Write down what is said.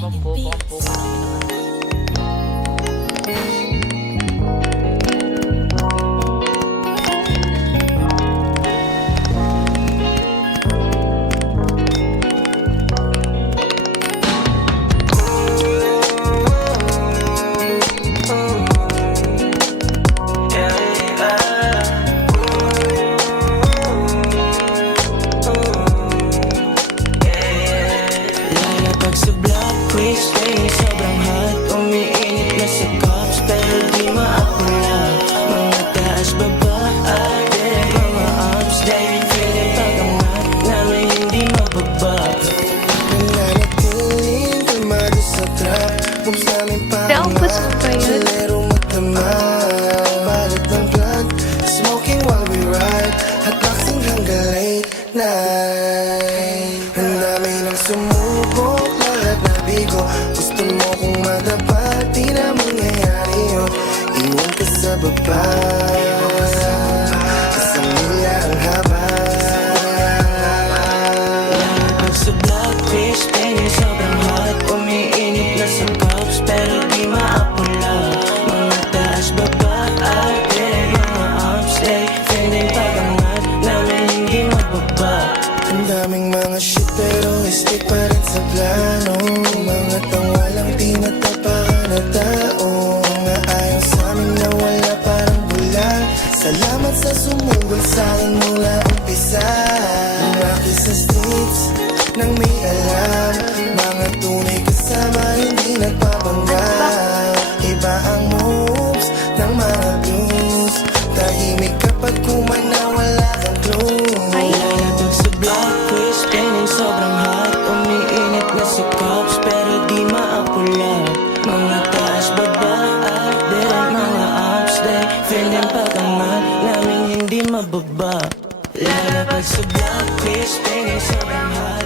pambobo ang puka namin. Sa block quiz, sobrang hot. Umiinit na sa cups, pero di maapula. Mga taas baba, mga ups, dahil feeling pagangat namin hindi mababa. Nananatiling kalmado sa trap, moves namin paangat, chalero magdama. Balat ng blood, smoking while we ride, hotboxing hanggang late night. Ang dami ng sumubok, nabigo. Gusto mo kong madapat, di na mangyayari yun. Iwan ka sa baba, isang milya ang haba. Lalabag sa blackfish, tingin sobrang hot. Umiinit na sa cups, pero di maapula. Mga taas baba, mga ups, feeling pagangat namin hindi mababa. Ang daming mga shit, pero stick pa rin sa plano. Mga tawalang tinatapakan na tao, mga ayaw sa amin na wala parang bula. Salamat sa sumugod sa akin mula umpisa. Lumaki sa streets nang may alam, mga tunay kasama hindi nagpapanggap. Iba ang moves ng mga blues, tahimik kapag kuman na wala kang clue. Lalabag sa block quiz, feeling sobrang hot. Umiinit na sa cups, pero di maapula. Mga taas baba, mga ups, feeling pagangat namin hindi mababa. Lalabag sa block quiz, feeling sobrang hot.